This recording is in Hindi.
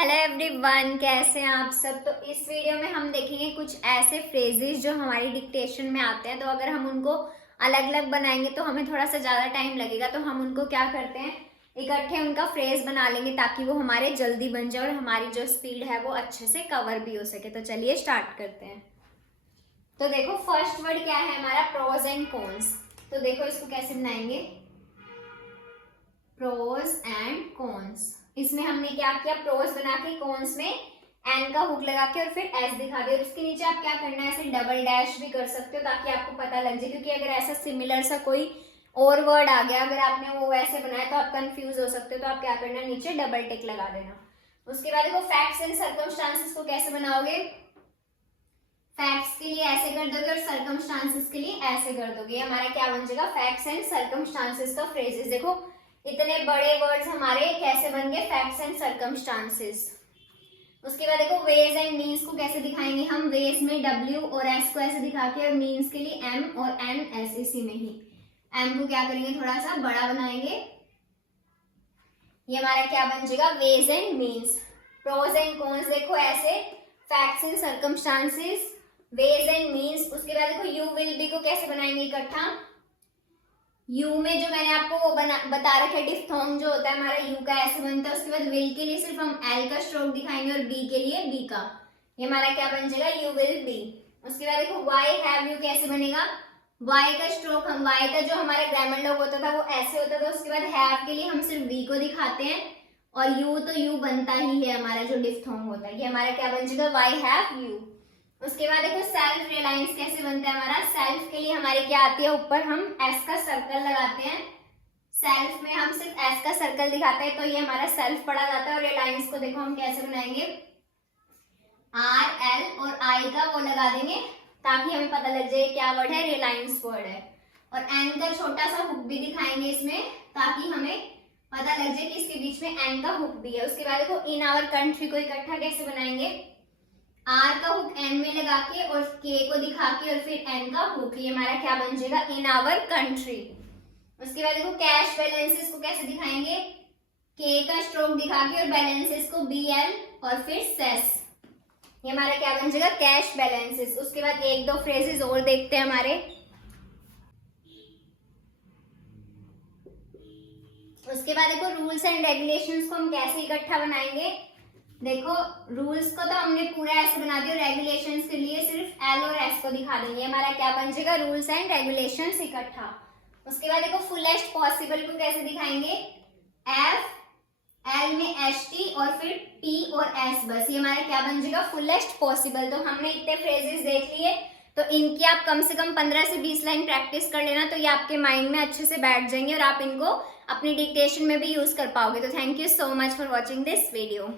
हेलो एवरीवन, कैसे हैं आप सब। तो इस वीडियो में हम देखेंगे कुछ ऐसे फ्रेजेस जो हमारी डिक्टेशन में आते हैं। तो अगर हम उनको अलग अलग बनाएंगे तो हमें थोड़ा सा ज़्यादा टाइम लगेगा। तो हम उनको क्या करते हैं, इकट्ठे उनका फ्रेज बना लेंगे ताकि वो हमारे जल्दी बन जाए और हमारी जो स्पीड है वो अच्छे से कवर भी हो सके। तो चलिए स्टार्ट करते हैं। तो देखो फर्स्ट वर्ड क्या है हमारा, प्रोज एंड कॉन्स। तो देखो इसको कैसे बनाएंगे, प्रोज एंड कॉन्स। इसमें हमने क्या किया, प्रोज बना के कॉन्स में एन का हुक लगा के और फिर एस दिखा दिया। और उसके नीचे आप क्या करना है, ऐसे डबल डैश भी कर सकते हो ताकि आपको पता लग जाए। क्योंकि अगर ऐसा सिमिलर सा कोई और वर्ड आ गया, अगर आपने वो वैसे बनाया तो आप कंफ्यूज हो सकते हो। तो आप क्या करना, नीचे डबल टिक लगा देना। उसके बाद देखो फैक्ट्स एंड सर्कमस्टांसेस को कैसे बनाओगे। फैक्ट्स के लिए ऐसे कर दोगे और सर्कमस्टांसेस के लिए ऐसे कर दोगे। हमारा क्या बन जाएगा, फैक्ट्स एंड सर्कमस्टांसेस का फ्रेजेस। देखो इतने बड़े वर्ड्स हमारे कैसे बन गए, फैक्ट्स एंड सर्कमस्टांसेस। उसके बाद देखो वेज एंड मीन्स को कैसे दिखाएंगे हम। वेज में डब्ल्यू और एस को ऐसे दिखा के, और मीन्स के लिए एम और एन एस। इसी में ही एम को क्या करेंगे, थोड़ा सा बड़ा बनाएंगे। ये हमारा क्या बन जाएगा, ways and means. Pros and cons देखो ऐसे, facts and circumstances, ways and means. उसके बाद देखो यू विल बी को कैसे बनाएंगे इकट्ठा। यू में जो मैंने आपको वो बता रखा है, डिफ्थोंग जो होता है हमारा यू का ऐसे बनता है। उसके बाद विल के लिए सिर्फ हम एल का स्ट्रोक दिखाएंगे और बी के लिए बी का। ये हमारा क्या बन जाएगा, यू विल बी। उसके बाद देखो वाई हैव यू कैसे बनेगा। वाई का स्ट्रोक हम, वाई का जो हमारा ग्रामर लॉग होता था वो ऐसे होता था। उसके बाद हैव के लिए हम सिर्फ वी को दिखाते हैं और यू तो यू बनता ही है हमारा जो डिफ्थोंग होता है। ये हमारा क्या बन जाएगा, वाई हैव यू। उसके बाद देखो सेल्फ रिलायंस कैसे बनता है हमारा। सेल्फ के लिए हमारी क्या आती है, ऊपर हम एस का सर्कल लगाते हैं। सेल्फ में हम सिर्फ एस का सर्कल दिखाते हैं तो ये हमारा सेल्फ पढ़ा जाता है। और रिलायंस को देखो हम कैसे बनाएंगे, आर एल और आई का वो लगा देंगे ताकि हमें पता लग जाए क्या वर्ड है, रिलायंस वर्ड है। और एन का छोटा सा हुक भी दिखाएंगे इसमें ताकि हमें पता लग जाए कि इसके बीच में एन का हुक भी है। उसके बाद देखो इन आवर कंट्री को इकट्ठा कैसे बनाएंगे, आर का हुक एन में लगा के और के को दिखा के और फिर एन का हुक। ये हमारा क्या बन जाएगा, इन आवर कंट्री। उसके बाद देखो कैश बैलेंसेस को कैसे दिखाएंगे, के का स्ट्रोक दिखा के और बैलेंसेस को बी एल और फिर सेस। ये हमारा क्या बन जाएगा, कैश बैलेंसेस। उसके बाद एक दो फ्रेजेस और देखते हैं हमारे। उसके बाद देखो रूल्स एंड रेगुलेशंस को हम कैसे इकट्ठा बनाएंगे। देखो रूल्स को तो हमने पूरा ऐसे बना दिया, रेगुलेशंस के लिए सिर्फ एल और एस को दिखा देंगे। हमारा क्या बन जाएगा, रूल्स एंड रेगुलेशंस इकट्ठा। उसके बाद देखो फुलेस्ट पॉसिबल को कैसे दिखाएंगे, एफ एल में एच टी और फिर पी और एस बस। ये हमारा क्या बन जाएगा, फुलेस्ट पॉसिबल। तो हमने इतने फ्रेजेस देख लिए, तो इनकी आप कम से कम 15 से 20 लाइन प्रैक्टिस कर लेना। तो ये आपके माइंड में अच्छे से बैठ जाएंगे और आप इनको अपनी डिक्टेशन में भी यूज कर पाओगे। तो thank you so much for watching this video.